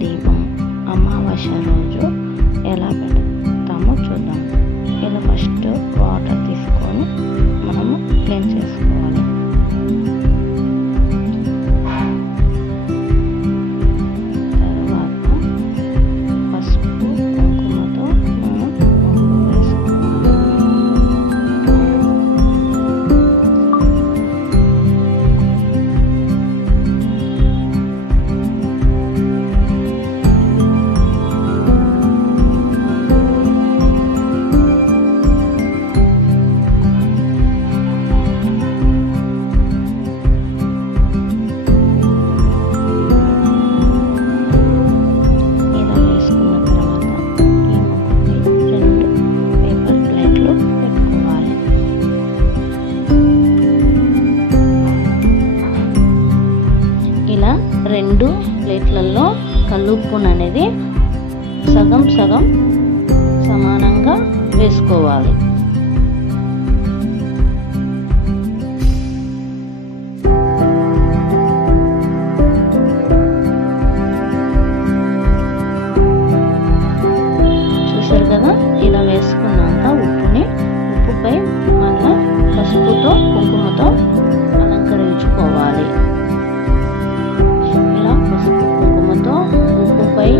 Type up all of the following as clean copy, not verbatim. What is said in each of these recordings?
దీపం అమావాస్య రోజు ఎలా పెడతామో చూద్దాం. ఇలా ఫస్ట్ వాటర్ తీసుకొని మనము క్లీన్ చేసుకోవాలి. రెండు ప్లేట్లలో కల్లుప్పును అనేది సగం సగం సమానంగా వేసుకోవాలి. చూసారు కదా, ఇలా వేసుకున్నాక ఉప్పుపై మళ్ళా పసుపుతో కుంకుమతో అలంకరించుకోవాలి. ఉప్పుపై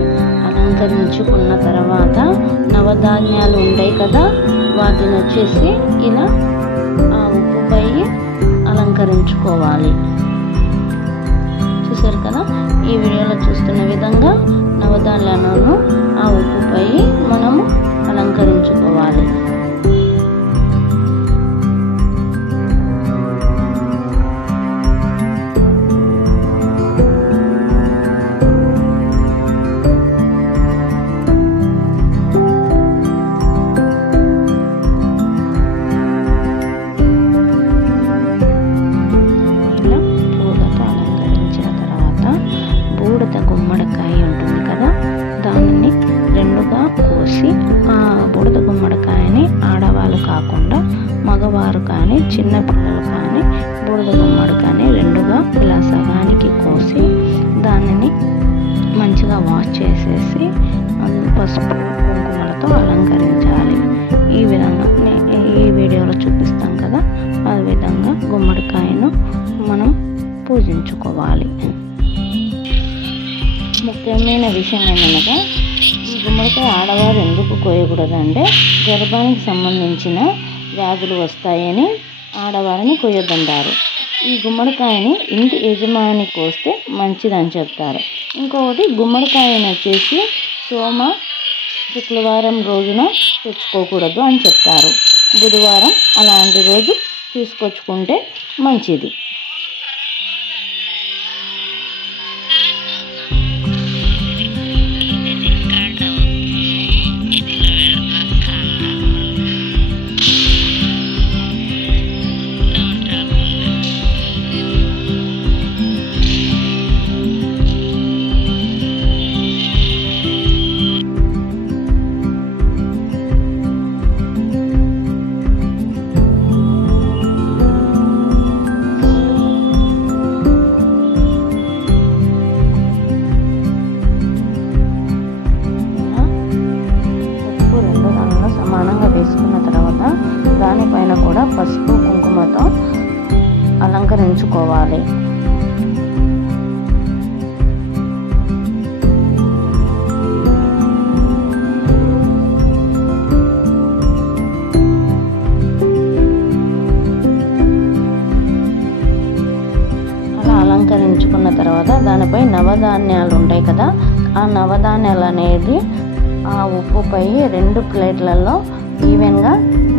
అలంకరించుకున్న తర్వాత నవధాన్యాలు ఉంటాయి కదా, వాటిని వచ్చేసి ఇలా ఆ ఉప్పుపై అలంకరించుకోవాలి. చూసారు కదా, ఈ వీడియోలో చూస్తున్న విధంగా నవధాన్యాలను ఆ ఉప్పుపై మనము అలంకరించుకోవాలి. గుమ్మడికాయ ఉంటుంది కదా, దానిని రెండుగా కోసి ఆ బూడిద గుమ్మడికాయని ఆడవాళ్ళు కాకుండా మగవారు కానీ చిన్నపిల్లలు కానీ బూడిద గుమ్మడికాయని రెండుగా ఇలా సగానికి కోసి దానిని మంచిగా వాష్ చేసేసి పసుపు కుంకుమలతో అలంకరించాలి. ఈ విధంగా ఈ వీడియోలో చూపిస్తాం కదా, ఆ విధంగా గుమ్మడికాయను మనం పూజించుకోవాలి. ముఖ్యమైన విషయం ఏంటనగా, ఈ గుమ్మడికాయ ఆడవారు ఎందుకు కోయకూడదంటే గర్భానికి సంబంధించిన వ్యాధులు వస్తాయని ఆడవారిని కొయ్యొద్దంటారు. ఈ గుమ్మడికాయని ఇంటి యజమాని కోస్తే మంచిదని చెప్తారు. ఇంకొకటి, గుమ్మడికాయని వచ్చేసి శుక్రవారం రోజున తెచ్చుకోకూడదు అని చెప్తారు. బుధవారం అలాంటి రోజు తీసుకొచ్చుకుంటే మంచిది. వేసుకున్న తర్వాత దానిపైన కూడా పసుపు కుంకుమతో అలంకరించుకోవాలి. అలా అలంకరించుకున్న తర్వాత దానిపై నవధాన్యాలు ఉంటాయి కదా, ఆ నవధాన్యాలు అనేది ఆ ఉప్పుపై రెండు ప్లేట్లలో ఈవెన్గా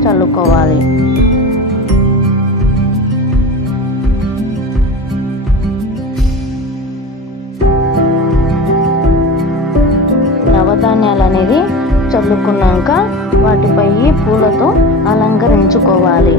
చల్లుకోవాలి. నవధాన్యాలు అనేది చల్లుకున్నాక వాటిపై పూలతో అలంకరించుకోవాలి.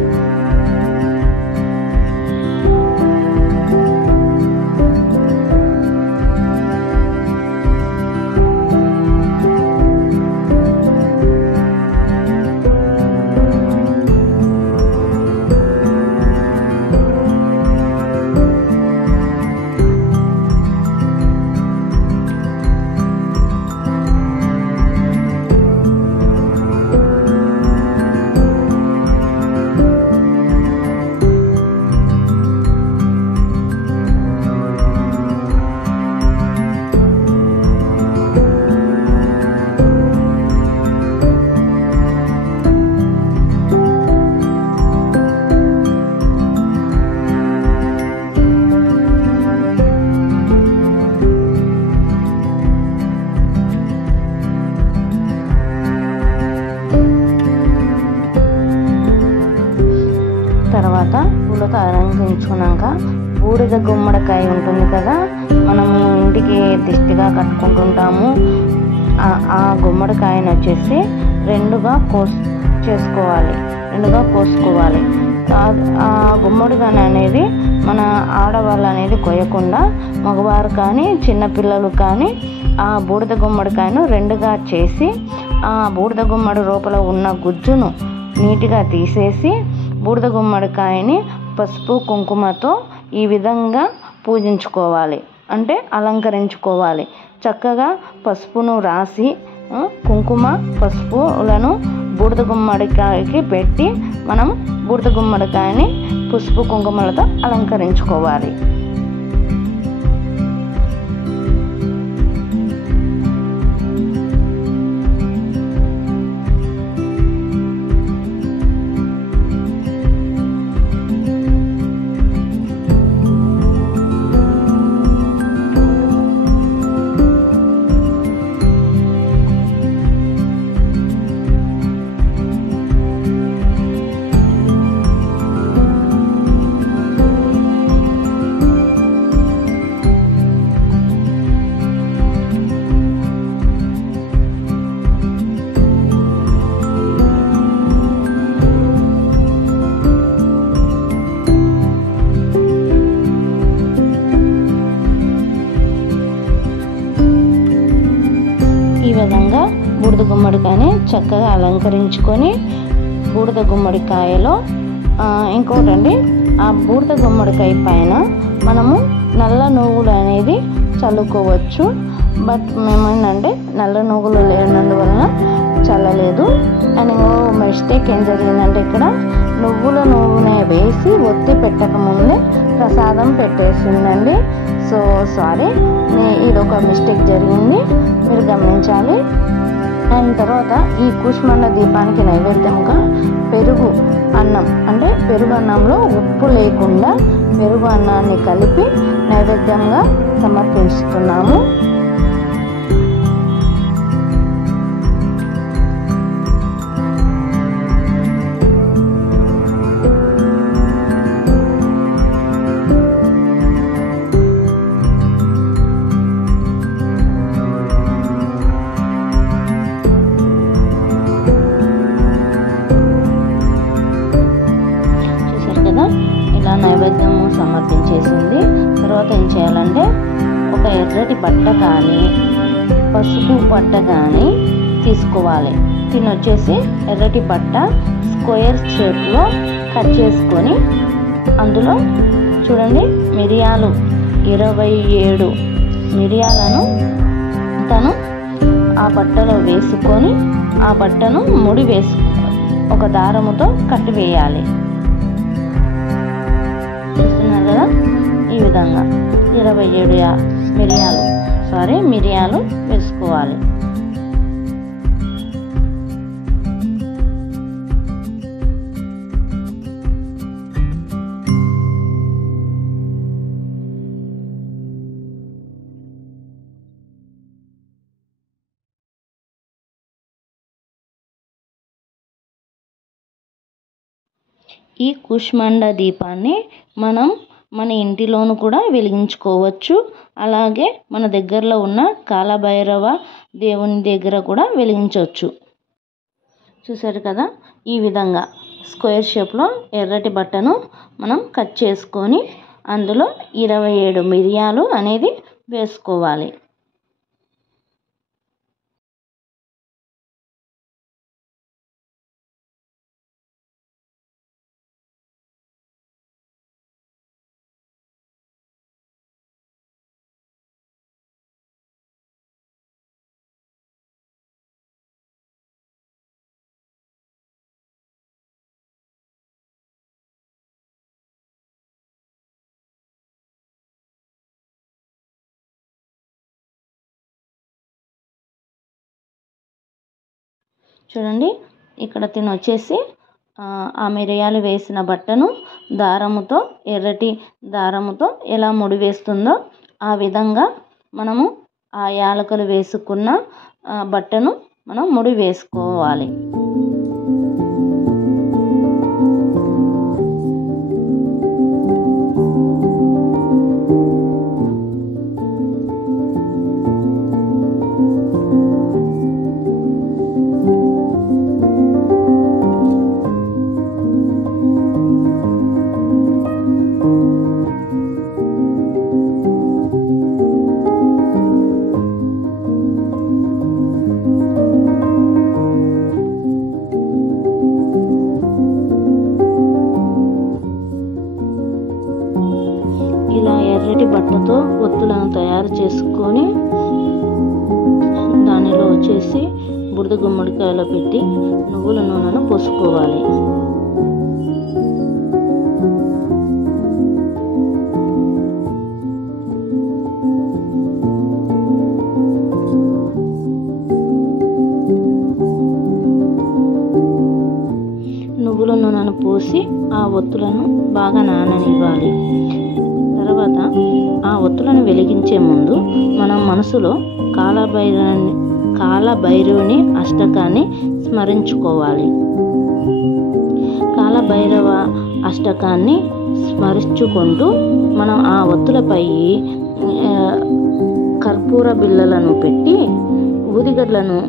తర్వాత పూలతో అలంకరించుకున్నాక బూడిద గుమ్మడికాయ ఉంటుంది కదా, మనము ఇంటికి దిష్టిగా కట్టుకుంటుంటాము. ఆ గుమ్మడికాయను వచ్చేసి రెండుగా కోసుకోవాలి. ఆ గుమ్మడికాయ అనేది మన ఆడవాళ్ళు అనేది కొయ్యకుండా మగవారు కానీ చిన్నపిల్లలు కానీ ఆ బూడిద గుమ్మడికాయను రెండుగా చేసి ఆ బూడిద గుమ్మడి లోపల ఉన్న గుజ్జును నీట్గా తీసేసి బూడిద గుమ్మడికాయని పసుపు కుంకుమతో ఈ విధంగా పూజించుకోవాలి, అంటే అలంకరించుకోవాలి. చక్కగా పసుపును రాసి కుంకుమ పసుపులను బూడిద గుమ్మడికాయకి పెట్టి మనం బూడిద గుమ్మడికాయని పసుపు కుంకుమలతో అలంకరించుకోవాలి. ఈ విధంగా బూడిద గుమ్మడికాయని చక్కగా అలంకరించుకొని బూడిద గుమ్మడికాయలో ఇంకోటండి, ఆ బూడిద గుమ్మడికాయ పైన మనము నల్ల నువ్వులు అనేది చల్లుకోవచ్చు. బట్ మేమేంటంటే నల్ల నువ్వులు లేనందువలన చల్లలేదు. అండ్ మిస్టేక్ ఏం జరిగిందంటే ఇక్కడ నువ్వుల నూనె వేసి ఒత్తి పెట్టకముందే ప్రసాదం పెట్టేసిందండి. సో సారీ, ఇదొక మిస్టేక్ జరిగింది, మీరు గమనించాలి. అండ్ తర్వాత ఈ కూష్మాండ దీపానికి నైవేద్యంగా పెరుగు అన్నం, అంటే పెరుగు అన్నంలో ఉప్పు లేకుండా పెరుగు అన్నాన్ని కలిపి నైవేద్యంగా సమర్పిస్తున్నాము. ఇలా నైవేద్యం సమర్పించేసింది. తర్వాత ఏం చేయాలంటే ఒక ఎర్రటి బట్ట కానీ పసుపు బట్ట కానీ తీసుకోవాలి. వచ్చేసి ఎర్రటి బట్ట స్క్వేర్ షేప్లో కట్ చేసుకొని అందులో చూడండి మిరియాలు 27 మిరియాలను తను ఆ బట్టలో వేసుకొని ఆ బట్టను ముడి ఒక దారముతో కట్టివేయాలి. చూస్తున్నారు కదా, ఈ విధంగా 27 మిరియాలు వేసుకోవాలి. ఈ కూష్మాండ దీపాన్ని మనం మన ఇంటిలోను కూడా వెలిగించుకోవచ్చు. అలాగే మన దగ్గరలో ఉన్న కాలభైరవ దేవుని దగ్గర కూడా వెలిగించవచ్చు. చూసారు కదా, ఈ విధంగా స్క్వేర్ షేప్లో ఎర్రటి బట్టను మనం కట్ చేసుకొని అందులో 27 మిరియాలు అనేది వేసుకోవాలి. చూడండి, ఇక్కడ వచ్చేసి ఆ మిరియాలు వేసిన బట్టను దారముతో ఎర్రటి దారముతో ఎలా ముడి వేస్తుందో ఆ విధంగా మనము ఆ యాలకులు వేసుకున్న బట్టను మనం ముడి వేసుకోవాలి. నువ్వులతో ఒత్తులను తయారు చేసుకొని దానిలో వచ్చేసి బురద గుమ్మడికాయలో పెట్టి నువ్వుల నూనెను పోసుకోవాలి. నువ్వుల నూనెను పోసి ఆ ఒత్తులను బాగా నాననివ్వాలి. తర్వాత ఆ ఒత్తులను వెలిగించే ముందు మనం మనసులో కాలభైరవుని అష్టకాన్ని స్మరించుకోవాలి. కాలభైరవ అష్టకాన్ని స్మరించుకుంటూ మనం ఆ ఒత్తులపై కర్పూర బిళ్ళలను పెట్టి ఊదిగడ్లను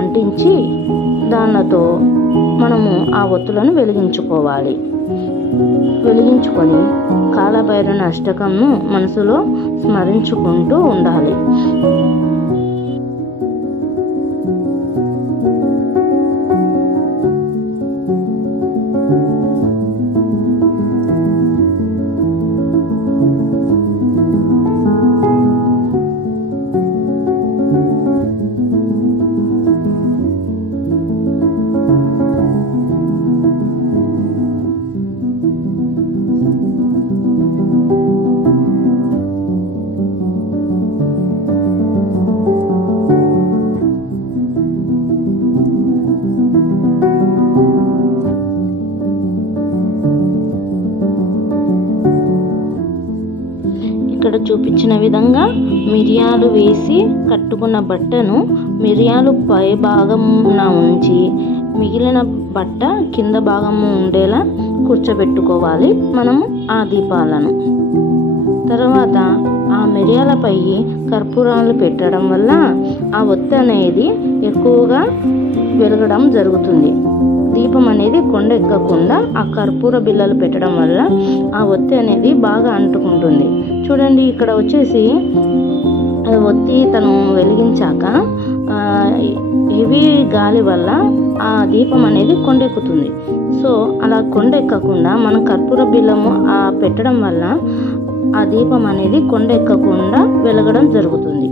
అంటించి దానితో మనము ఆ ఒత్తులను వెలిగించుకోవాలి. వెలిగించుకొని కాలభైరవుని అష్టకంను మనసులో స్మరించుకుంటూ ఉండాలి. ఇక్కడ చూపించిన విధంగా మిరియాలు వేసి కట్టుకున్న బట్టను మిరియాలు పై భాగమున ఉంచి మిగిలిన బట్ట కింద భాగము ఉండేలా కూర్చోబెట్టుకోవాలి మనము ఆ దీపాలను. తర్వాత ఆ మిరియాలపై కర్పూరాలు పెట్టడం వల్ల ఆ ఒత్తి అనేది ఎక్కువగా వెలగడం జరుగుతుంది. దీపం అనేది కొండ ఎక్కకుండా ఆ కర్పూర బిళ్ళలు పెట్టడం వల్ల ఆ ఒత్తి అనేది బాగా అంటుకుంటుంది. చూడండి, ఇక్కడ వచ్చేసి ఒత్తి తను వెలిగించాక హెవీ గాలి వల్ల ఆ దీపం అనేది కొండెక్కుతుంది. సో అలా కొండెక్కకుండా మనం కర్పూర బిళ్ళము పెట్టడం వల్ల ఆ దీపం అనేది కొండెక్కకుండా వెలగడం జరుగుతుంది.